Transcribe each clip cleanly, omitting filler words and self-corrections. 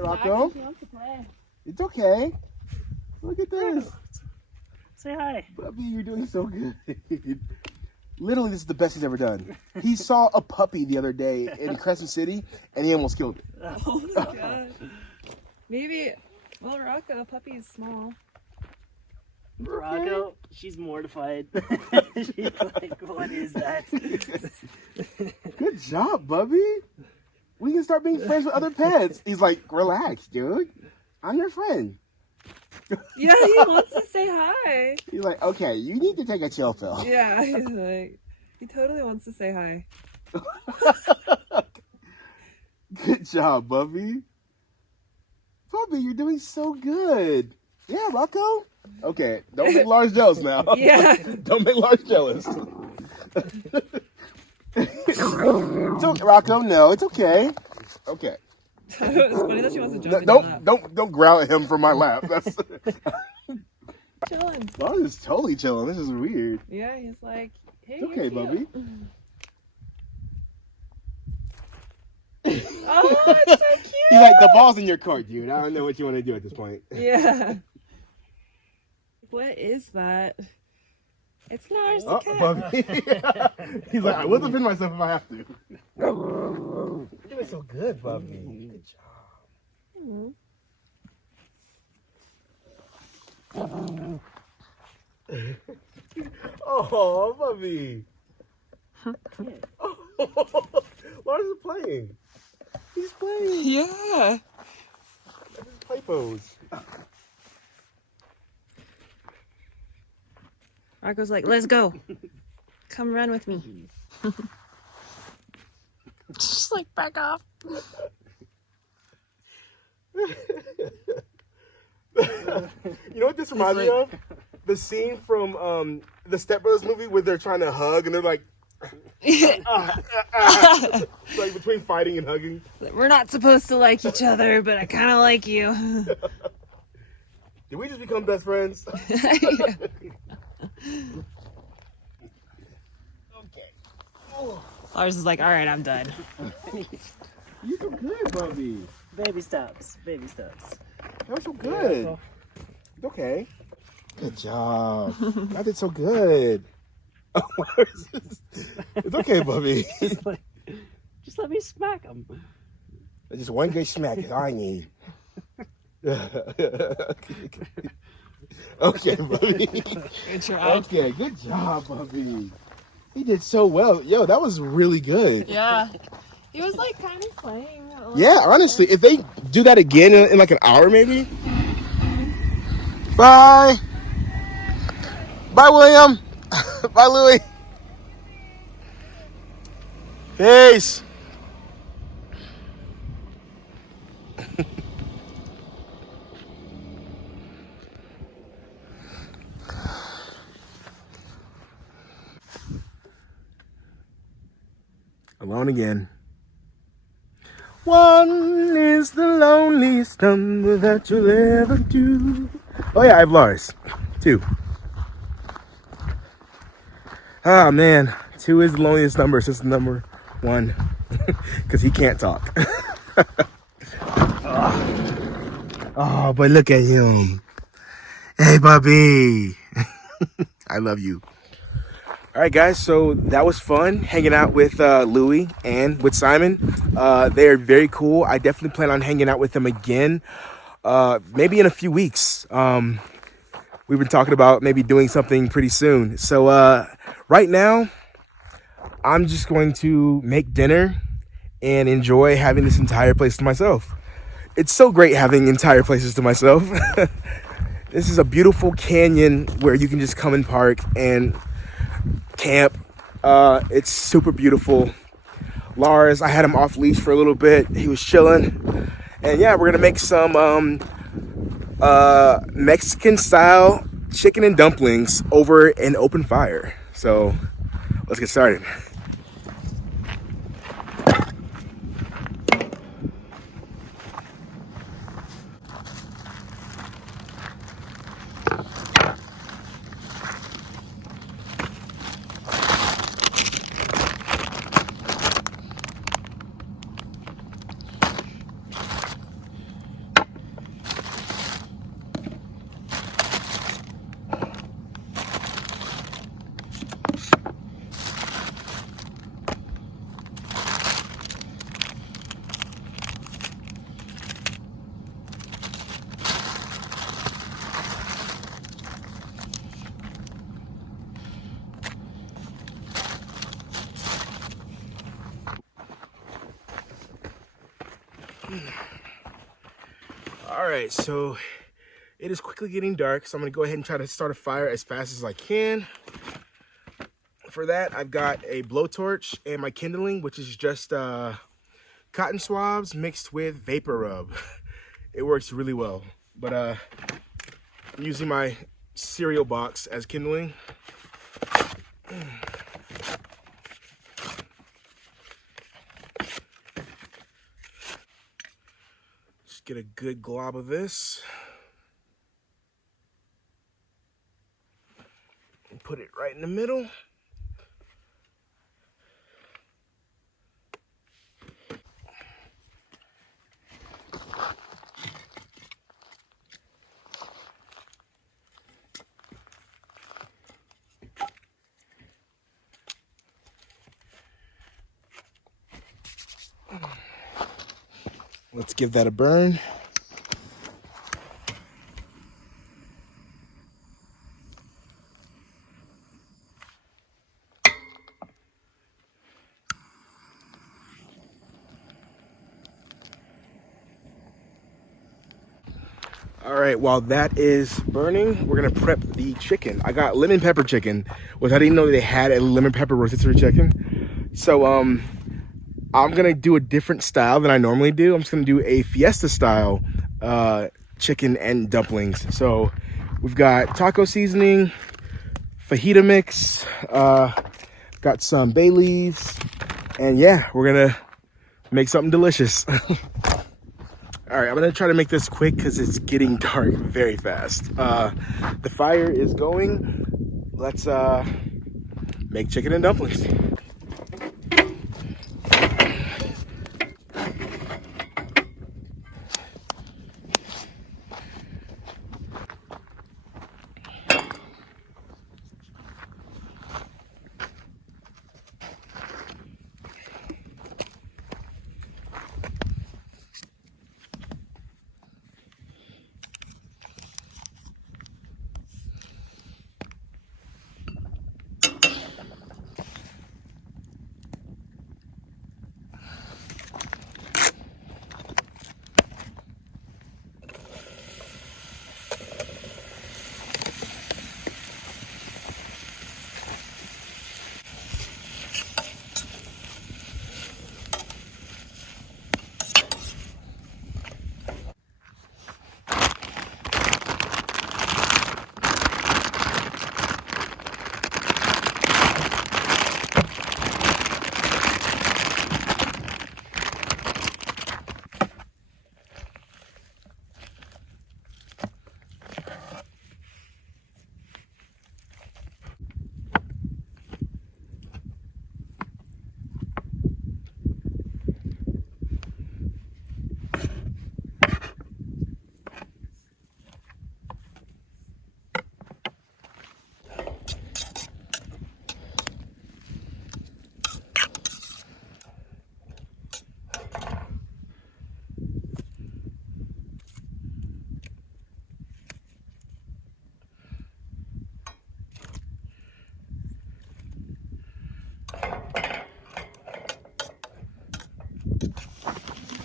Rocco. He wants to play. It's okay. Look at this. Say hi. Puppy, you're doing so good. Literally, this is the best he's ever done. He saw a puppy the other day in Crescent City, and he almost killed it. Oh my god. Maybe, well, Rocco, puppy is small. Rocco, she's mortified. She's like, what is that? Good job, Bubby. We can start being friends with other pets. He's like, relax, dude. I'm your friend. Yeah, he wants to say hi. He's like, okay, you need to take a chill pill. Yeah, he's like, he totally wants to say hi. Good job, Bubby. Bubby, you're doing so good. Yeah, Rocco. Okay, don't make Lars jealous now. Yeah. Don't make Lars jealous. It's okay, Rocco. No, it's okay. Okay. It's funny that she wants to jump in your lap. Don't growl at him from my lap. That's Chilling. Lars is totally chilling. This is weird. Yeah, he's like, hey, It's okay, you're Bubby. Oh, it's so cute. He's like, the ball's in your court, dude. I don't know what you want to do at this point. Yeah. What is that? It's Lars the cat. Bubby. He's like, I will defend myself if I have to. You're doing so good, Bubby. Good job. Oh, Bubby. Oh, Lars is playing. He's playing. Yeah. That's his play pose. Rocco's like, let's go. Come run with me. Just like, back off. You know what this reminds me of? The scene from the Step Brothers movie where they're trying to hug and they're like, like between fighting and hugging. We're not supposed to like each other, but I kind of like you. Did we just become best friends? Yeah. Okay. Lars is like, all right, I'm done. You so good, Bubby. Baby steps. Baby steps. That was so good. It's okay. Good job. I did so good. It's okay, Bubby. Like, just let me smack him. Just one good smack is all I need. Okay, Bubby. Good try. Okay, good job, Bubby. He did so well. Yo, that was really good. Yeah. He was like kind of playing. Yeah, honestly, if they do that again in like an hour, maybe. Bye. Bye, William. Bye, Louie. Peace. Alone again. One is the loneliest number that you'll ever do. Oh yeah, I have Lars. 2. Ah man, 2 is the loneliest number since the number 1. Because he can't talk. Oh, but look at him. Hey, Bubby. I love you. All right, guys, so that was fun hanging out with Louie and with Simon. They are very cool. I definitely plan on hanging out with them again, maybe in a few weeks. We've been talking about maybe doing something pretty soon. So right now, I'm just going to make dinner and enjoy having this entire place to myself. It's so great having entire places to myself. This is a beautiful canyon where you can just come and park and camp. It's super beautiful. Lars, I had him off leash for a little bit. He was chilling. And yeah, we're gonna make some Mexican style chicken and dumplings over an open fire. So let's get started. All right, so it is quickly getting dark, so I'm gonna go ahead and try to start a fire as fast as I can. For that, I've got a blowtorch and my kindling, which is just cotton swabs mixed with vapor rub. It works really well, but I'm using my cereal box as kindling. Just get a good glob of this and put it right in the middle. Let's give that a burn. All right, while that is burning, we're gonna prep the chicken. I got lemon pepper chicken, which I didn't know they had a lemon pepper rotisserie chicken. So I'm gonna do a different style than I normally do. I'm just gonna do a fiesta style chicken and dumplings. So we've got taco seasoning, fajita mix, got some bay leaves, and yeah, we're gonna make something delicious. All right, I'm gonna try to make this quick because it's getting dark very fast. The fire is going. Let's make chicken and dumplings.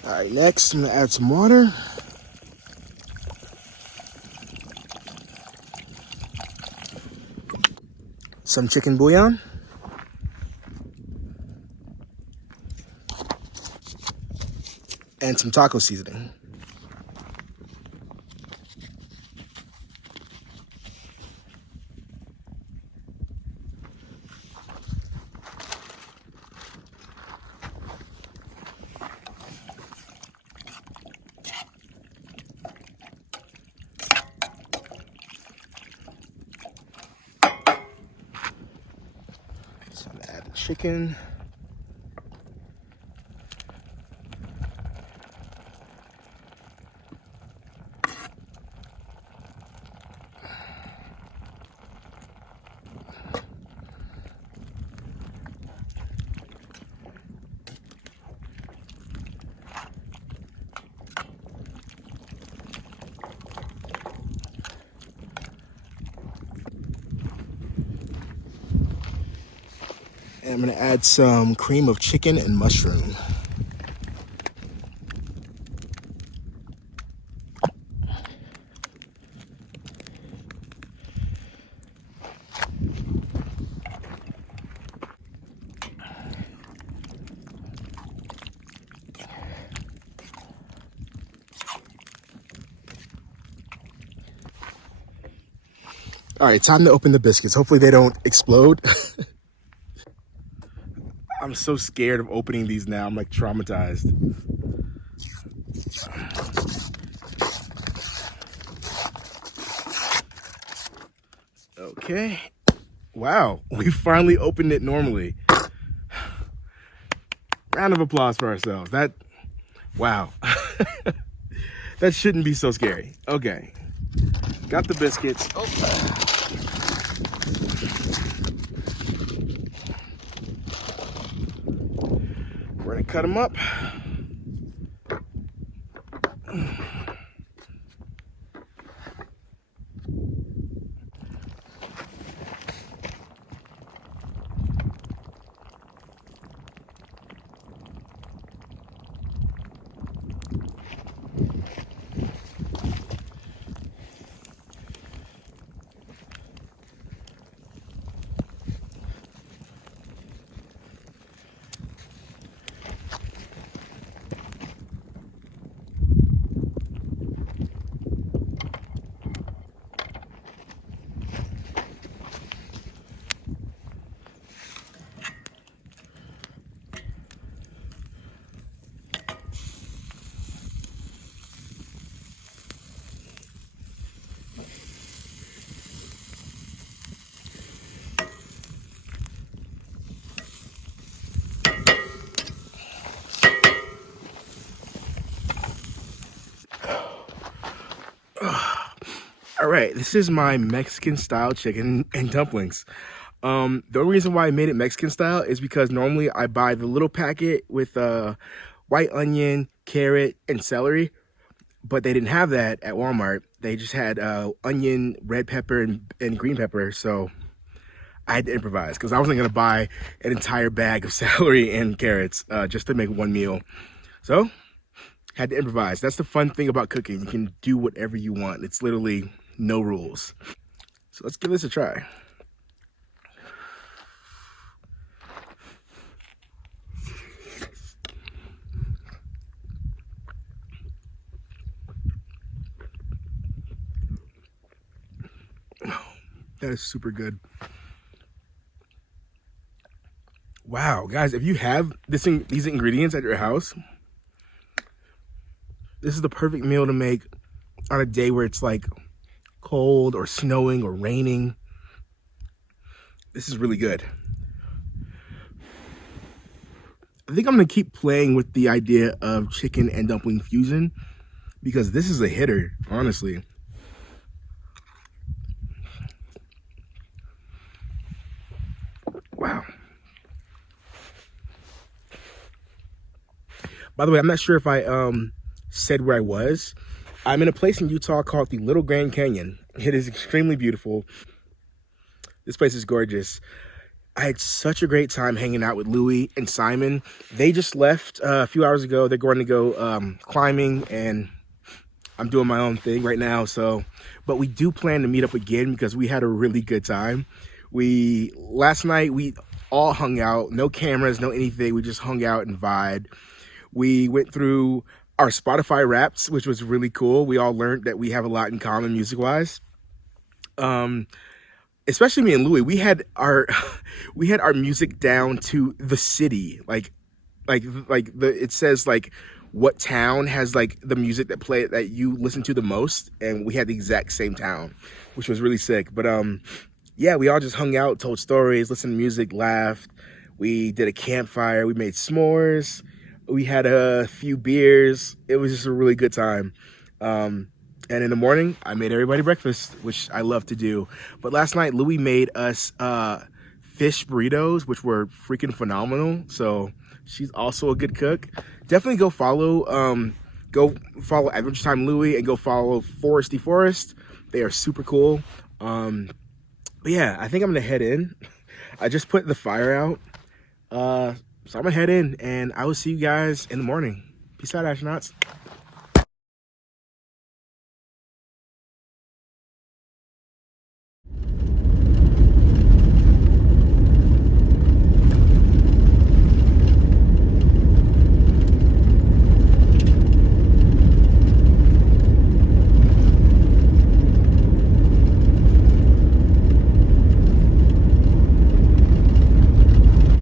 All right, next I'm gonna add some water. Some chicken bouillon. And some taco seasoning. So I'm gonna add the chicken. And I'm gonna add some cream of chicken and mushroom. All right, time to open the biscuits. Hopefully they don't explode. I'm so scared of opening these now. I'm like traumatized. Okay. Wow, we finally opened it normally. Round of applause for ourselves. Wow. That shouldn't be so scary. Okay. Got the biscuits. Oh. We're gonna cut them up. All right, this is my Mexican style chicken and dumplings. The only reason why I made it Mexican style is because normally I buy the little packet with white onion, carrot, and celery, but they didn't have that at Walmart. They just had onion, red pepper, and green pepper, so I had to improvise because I wasn't gonna buy an entire bag of celery and carrots just to make one meal. So, had to improvise. That's the fun thing about cooking. You can do whatever you want. It's literally no rules. So let's give this a try. That is super good. Wow, guys, if you have these ingredients at your house, this is the perfect meal to make on a day where it's like cold or snowing or raining. This is really good. I think I'm gonna keep playing with the idea of chicken and dumpling fusion because this is a hitter, honestly. Wow. By the way, I'm not sure if I said where I was. I'm in a place in Utah called the Little Grand Canyon. It is extremely beautiful. This place is gorgeous. I had such a great time hanging out with Louie and Simon. They just left a few hours ago. They're going to go climbing, and I'm doing my own thing right now. But we do plan to meet up again because we had a really good time. Last night we all hung out, no cameras, no anything. We just hung out and vibed. We went through our Spotify Wraps, which was really cool. We all learned that we have a lot in common music-wise. Especially me and Louie, we had our music down to the city. It says like what town has like the music that you listen to the most, and we had the exact same town, which was really sick. But yeah, we all just hung out, told stories, listened to music, laughed. We did a campfire. We made s'mores. We had a few beers. It was just a really good time. And in the morning, I made everybody breakfast, which I love to do. But last night, Louie made us fish burritos, which were freaking phenomenal. So she's also a good cook. Definitely go follow Adventure Time Louie and go follow Foresty Forest. They are super cool. But yeah, I think I'm gonna head in. I just put the fire out. So I'm gonna head in, and I will see you guys in the morning. Peace out, astronauts.